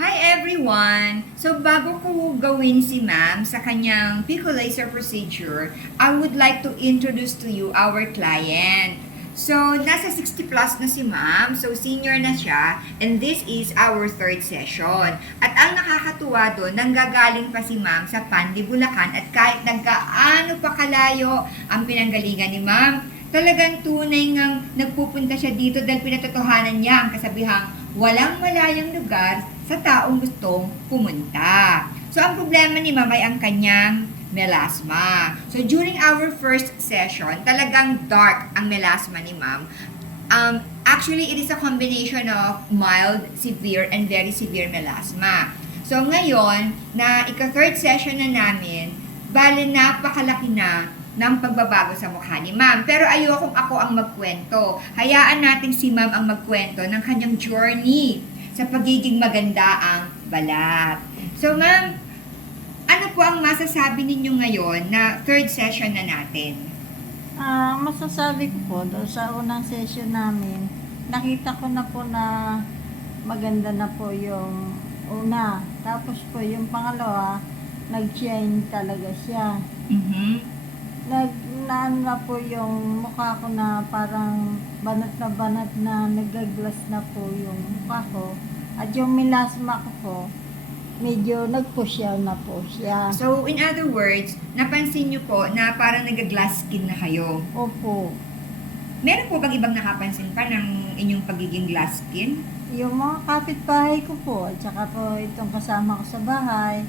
Hi everyone! So bago ko gawin si ma'am sa kanyang pico laser procedure, I would like to introduce to you our client. So, nasa 60 plus na si ma'am, so senior na siya, and this is our third session. At ang nakakatuwa doon, nanggagaling pa si ma'am sa Pandi, Bulacan, at kahit nagkaano pa kalayo ang pinanggalingan ni ma'am, talagang tunay ngang nagpupunta siya dito dahil pinatotohanan niya ang kasabihang walang malayang lugar sa taong gustong pumunta. So, ang problema ni ma'am ay ang kanyang melasma. So, during our first session, talagang dark ang melasma ni ma'am. Actually, it is a combination of mild, severe, and very severe melasma. So, ngayon, na ika-third session na namin, bale napakalaki na ng pagbabago sa mukha ni ma'am. Pero ayokong ako ang magkwento. Hayaan natin si ma'am ang magkwento ng kanyang journey sa pagiging maganda ang balat. So, ma'am, ano po ang masasabi ninyo ngayon na third session na natin? Masasabi ko po, doon sa unang session namin, nakita ko na po na maganda na po yung una. Tapos po yung pangalawa, nag-shine talaga siya. Naan na po yung mukha ko na parang banat na nagaglas na po yung mukha ko. At yung melasma ko po, medyo nagpusyaw na po siya. So, in other words, napansin nyo po na parang nag-glass skin na kayo. Opo. Meron po bang ibang nakapansin pa ng inyong pagiging glass skin? Yung mga kapitbahay ko po, at saka po itong kasama ko sa bahay,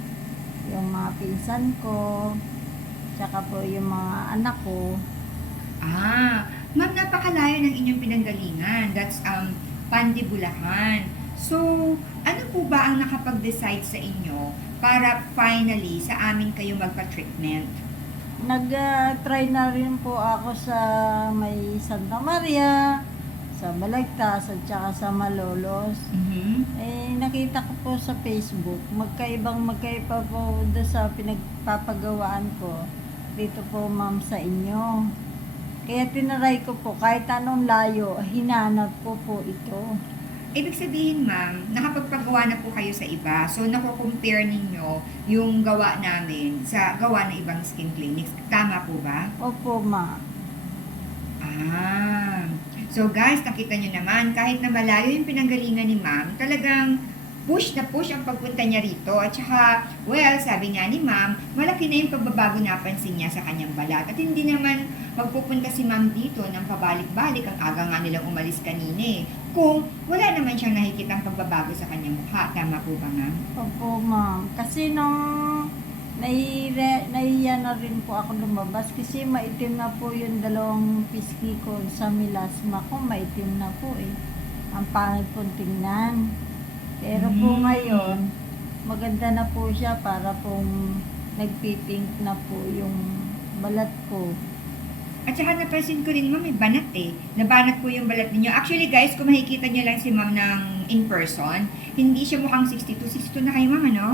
yung mga pinsan ko, tsaka po yung mga anak ko. Ma'am, napakalayo ng inyong pinanggalingan. That's Pandi, Bulacan. So, ano po ba ang nakapag-decide sa inyo para finally sa amin kayo magpa-treatment? Nag-try na rin po ako sa may Santa Maria, sa Balagtas, at saka sa Malolos. Nakita ko po sa Facebook, magkaiba po doon sa pinagpapagawaan ko dito po ma'am sa inyo. Kaya tinaray ko po, kahit anong layo, hinanap ko po ito. Ibig sabihin, ma'am, nakapagpagawa na po kayo sa iba. So, nakukompare ninyo yung gawa namin sa gawa ng ibang skin clinics. Tama po ba? Opo, ma. So guys, nakita nyo naman, kahit na malayo yung pinanggalingan ni ma'am, talagang push na push ang pagpunta niya rito. At saka, well, sabi nga ni ma'am, malaki na yung pagbabago napansin niya sa kanyang balat. At hindi naman magpupunta si ma'am dito ng pabalik-balik, ang aga nga nilang umalis kanina kung wala naman siyang nakikitang pagbabago sa kanyang mukha. Tama po ba, ma'am? Opo, ma'am. Kasi nung nahiya na rin po ako lumabas kasi maitim na po yung dalawang pisngi ko sa melasma ko. Maitim na po eh. Ang pangit pong tingnan. Pero po ngayon, maganda na po siya para pong nagpipink na po yung balat ko. At saka napansin ko rin, ma'am, may banat Nabanat po yung balat ninyo. Actually, guys, kung makikita niyo lang si ma'am ng in person, hindi siya mukhang 62. 62 na kayo, ma'am, ano?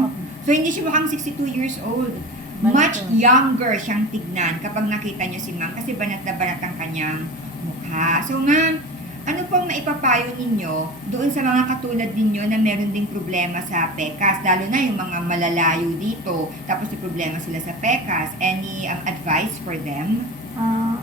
So, hindi siya mukhang 62 years old. Much younger siyang tignan kapag nakita niyo si ma'am kasi banat na banat ang kanyang mukha. So, ma'am, ano pong maipapayo ninyo doon sa mga katulad ninyo na meron ding problema sa PECAS, lalo na yung mga malalayo dito, tapos may problema sila sa PECAS? Any advice for them?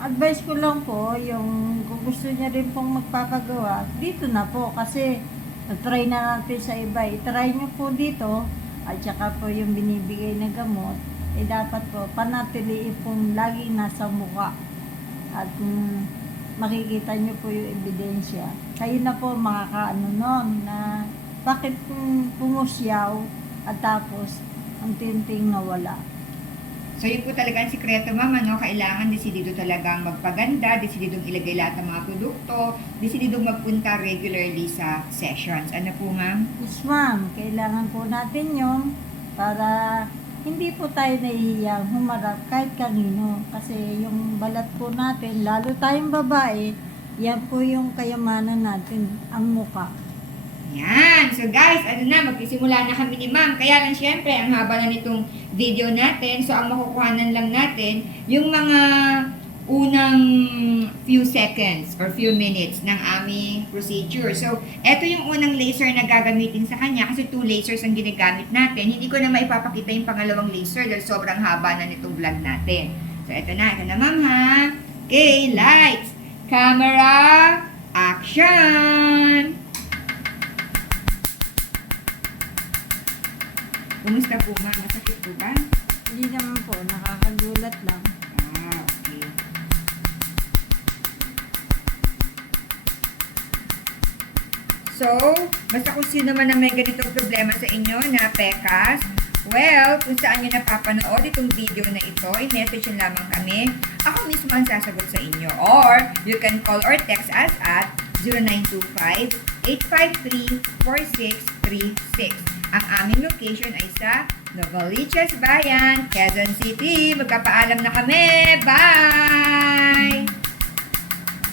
Advice ko lang po, yung kung gusto niya rin pong magpapagawa, dito na po kasi na-try na natin sa iba. I-try niyo po dito at saka po yung binibigay na gamot, dapat po panatiliin pong lagi nasa mukha at makikita niyo po yung ebidensya. Kayo na po makakaano nun na bakit pumusyaw at tapos ang tinting nawala. So, yun po talaga ang sikreto, ma'am, ano? Kailangan desidido talagang magpaganda, desididong ilagay lahat ng mga produkto, desididong magpunta regularly sa sessions. Ano po, ma'am? Yes, ma'am. Kailangan po natin yun para hindi po tayo nahihiyang humarap kahit kanino. Kasi yung balat po natin, lalo tayong babae, yan po yung kayamanan natin, ang muka. Yan. So guys, ano na, magsisimula na kami ni ma'am. Kaya lang syempre, ang haba na nitong video natin. So ang makukuhanan lang natin, yung mga unang few seconds or few minutes ng aming procedure. So, eto yung unang laser na gagamitin sa kanya kasi 2 lasers ang ginagamit natin. Hindi ko na maipapakita yung pangalawang laser dahil sobrang haba na nitong vlog natin. So, eto na ma'am ha. Okay, lights, camera, action! Kumusta po ma'am? Masakit po ba? Hindi naman po, nakakagulat lang. Okay. So, basta kung sino man na may ganitong problema sa inyo na pekas, well, kung saan nyo napapanood itong video na ito, i-message nyo lamang kami. Ako mismo ang sasagot sa inyo. Or, you can call or text us at 0925-853-4636. Ang aming location ay sa Novaliches Bayan, Quezon City. Magpapaalam na kami. Bye!